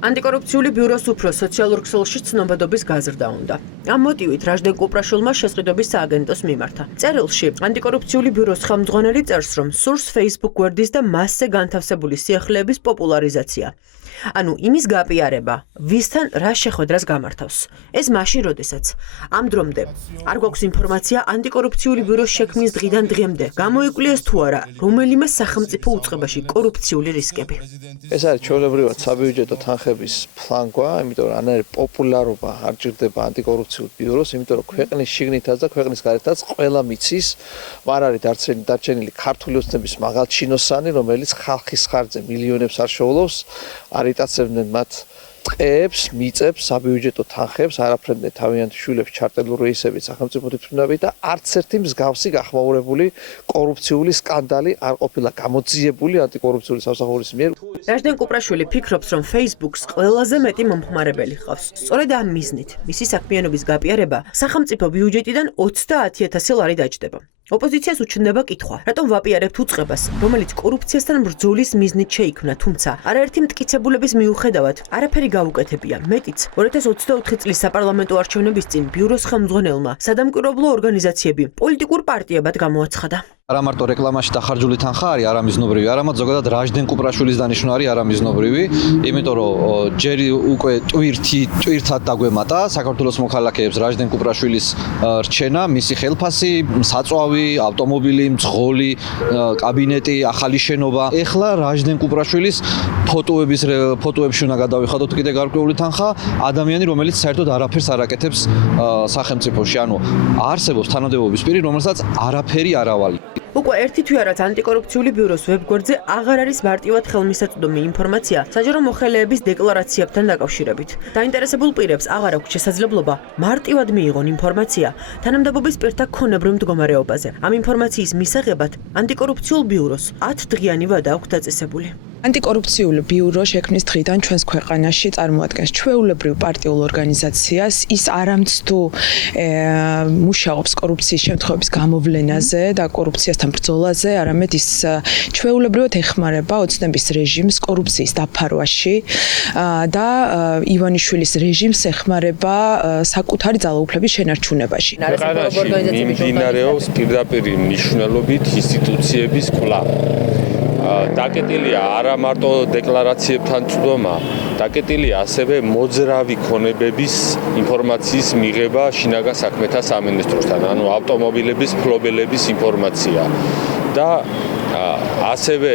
ანტიკორუფციული ბიუროს უფროს სოციალურ ქსელში ცნობადობის გაზრდა უნდა. ამ მოტივით რაჟდენ კუპრაშვილმა შესყიდვების სააგენტოს მიმართა. წერილში ანტიკორუფციული ბიუროს ხელმძღვანელი წერს, რომ სურს Facebook გვერდის და მასზე განთავსებული სიახლეების პოპულარიზაცია. ანუ იმის გაპიარება, ვისთან რა შეხვედრას გამართავს. ეს მაშინ, როდესაც ამ დრომდე არ გვაქვს ინფორმაცია ანტიკორუფციული ბიუროს შექმნის დღიდან დღემდე გამოიკვლიეს თუ არა რომელიმე სახელმწიფო უწყებაში კორუფციული რისკები. ეს არის ჩვეულებრივად საბიუჯეტო თანხების ფლანგვა, იმიტომ რომ ანაირი პოპულარობა არ ჭირდება ანტიკორუფციულ ბიუროს, იმიტომ რომ ქვეყნის შიგნითაც და ქვეყნის გარეთაც ყველა მიცის, არ არის დარჩენილი ქართული ოცნების მაღალჩინოსანი, რომელიც ხალხის ხარჯზე მილიონებს არ შეულობს, არ იტაცებდნენ მათ ტყეებს, მიწებს, საბიუჯეტო თანხებს, არაფრენდენ თავიანთი შვილებს ჩარტელურ რეისებით სახელმწიფო თვითმფრინავები და არც ერთი მსგავსი გახმაურებული კორუფციული სკანდალი არ ყოფილა გამოძიებული ანტიკორუფციული სამსახურის მიერ. რაჟდენ კუპრაშვილი ფიქრობს, რომ Facebook-ს ყველაზე მეტი მომხმარებელი ჰყავს. სწორედ ამ მიზნით მისი საქმიანობის გაპიარება სახელმწიფო ბიუჯეტიდან 30,000 ლარი დაჯდება. ოპოზიციას უჩნდება კითხვა, რატომ ვაპიარებთ უწყებას, რომელიც კორუფციასთან ბრძოლის მიზნით შეიქმნა, თუმცა არაერთი მტკიცებულების მიუხედავად არაფერი გაუკეთებია. მეტიც, 2024 წლის საპარლამენტო არჩევნების წინ ბიუროს ხელმძღვანელმა სადამკვირვებლო ორგანიზაციები პოლიტიკურ პარტიებად გამოაცხადა. არა მარტო რეკლამაში დახარჯული თანხა არის არამიზნობრივი, არამედ ზოგადად რაჟდენ კუპრაშვილის დანიშვნა არის არამიზნობრივი, იმიტომ რომ ჯერ უკვე ტვირთად დაგვემატა საქართველოს მოქალაქეებს რაჟდენ კუპრაშვილის რჩენა, მისი ხელფასი, საწვავი, ავტომობილი, მძღოლი, კაბინეტი, ახალი შენობა. ეხლა რაჟდენ კუპრაშვილის ფოტოებში უნდა გადავიხადოთ კიდე გარკვეული თანხა, ადამიანი, რომელიც საერთოდ არაფერს არ აკეთებს სახელმწიფოში, ანუ არსებობს თანამდებობის პირი, რომელსაც არაფერი არ ავალია. უკვე ერთი თვეარაც ანტიკორუფციული ბიუროს ვებგვერდზე აღარ არის მარტივად ხელმისაწვდომი ინფორმაცია საჯარო მოხელეების დეკლარაციებთან დაკავშირებით. დაინტერესებულ პირებს აღარ აქვს შესაძლებლობა მარტივად მიიღონ ინფორმაცია თანამდებობის პირთა ქონებრივ მდგომარეობაზე. ამ ინფორმაციის მისაღებად ანტიკორუფციულ ბიუროს 10 დღიანი ვადა აქვს დაწესებული. ანტიკორუფციული ბიურო შექმნის დღიდან ჩვენს ქვეყანაში წარმოადგენს ჩვეულებრივ პარტიულ ორგანიზაციას. ის არამც თუ მუშაობს კორუფციის შემთხვევების გამოვლენაზე და კორუფციასთან ბრძოლაზე, არამედ ის ჩვეულებრივად ეხმარება ოცნების რეჟიმს კორუფციის დაფარვაში და ივანიშვილის რეჟიმს ეხმარება საკუთარი ძალაუფლების შენარჩუნებაში. მიმდინარეობს პირდაპირ მნიშვნელობით ინსტიტუციების კვლავ. დაკეტილია არა მარტო დეკლარაციებთან წვდომა, დაკეტილია ასევე მოძრავი ქონებების ინფორმაციის მიღება შინაგან საქმეთა სამინისტროსთან, ანუ ავტომობილების ფლობელების ინფორმაცია და ასევე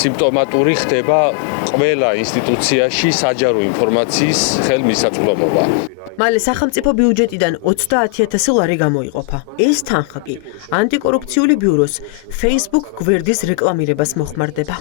სიმპტომატური ხდება ყველა ინსტიტუციაში საჯარო ინფორმაციის ხელმისაწვდომობა. მალე სახელმწიფო ბიუჯეტიდან 30,000 ლარი გამოიყოფა. ეს თანხა კი ანტიკორუფციული ბიუროს Facebook გვერდის რეკლამირებას მოხმარდება.